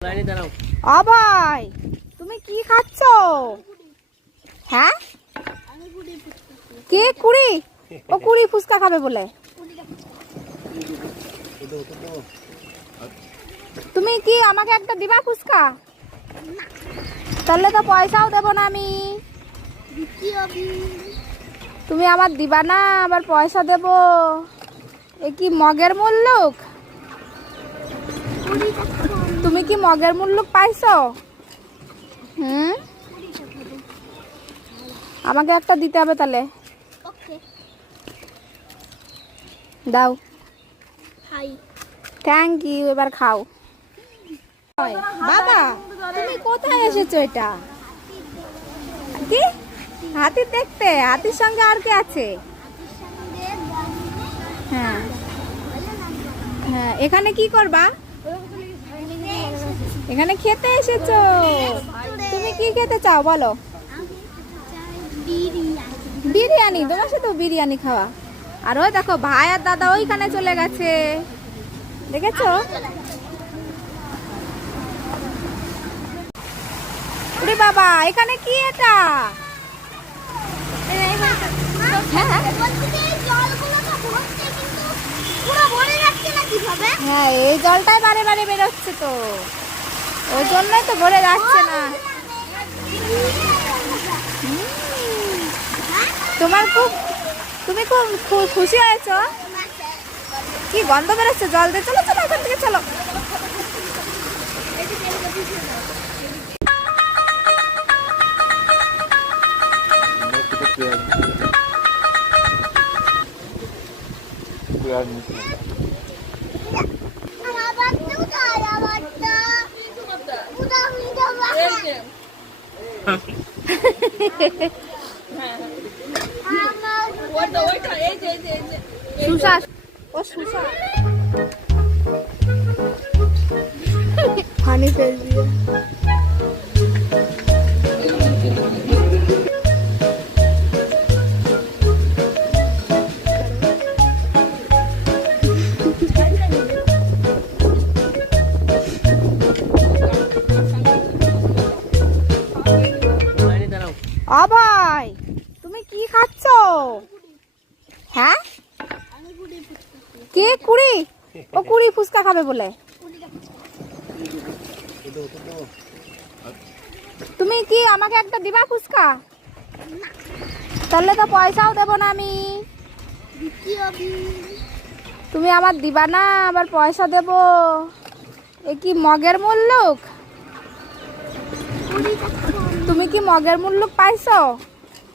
ভাই তুমি কি খাচ্ছ? হ্যাঁ কে কুড়ি? ও কুড়ি ফুচকা খাবে বলে। তুমি কি আমাকে একটা দিবা ফুচকা? তাহলে তো পয়সাও দেবো না আমি। তুমি আমার দিবা না আবার পয়সা দেব? এ কি মগের মুল্লুক? তুমি কি মগের মুল্লুক পাইছো? আমাকে একটা দিতে হবে তাহলে। দাও। Thank you. এবার খাও। বাবা তুমি কোথায় এসেছো? এটা কি হাতি দেখতে? হাতির সঙ্গে আর কে আছে? হ্যাঁ হ্যাঁ, এখানে কি করবা? এখানে খেতে এসেছো? তুমি কি খেতে চাও বলো? বিরিয়ানি। তোমার সাথে বিরিয়ানি খাওয়া। আর ওই দেখো ভাই আর দাদা ওইখানে চলে গেছে, দেখেছো? ওরে বাবা, এখানে কি এটা? হ্যাঁ এই জলটাই বারে বারে বেরোচ্ছে তো, ওই জন্যই তো ভরে যাচ্ছে না। তুমি খুব খুশি হয়েছো? কি গন্ধ বেরোচ্ছে জল দিয়ে? চলো চলো ওখান থেকে চলো। সুশাস ও সুশা পানি ফেল দিয়ে ভাই তুমি কি খাচ্ছ? হ্যাঁ কে কুড়ি? ও কুড়ি ফুচকা খাবে বলে। তুমি কি আমাকে একটা দিবা ফুচকা? তাহলে তো পয়সাও দেবো না আমি। তুমি আমার দিবা না আবার পয়সা দেব? এ কি মগের মুল্লুক? তুমি কি মগের মুল্লুক পাইছো?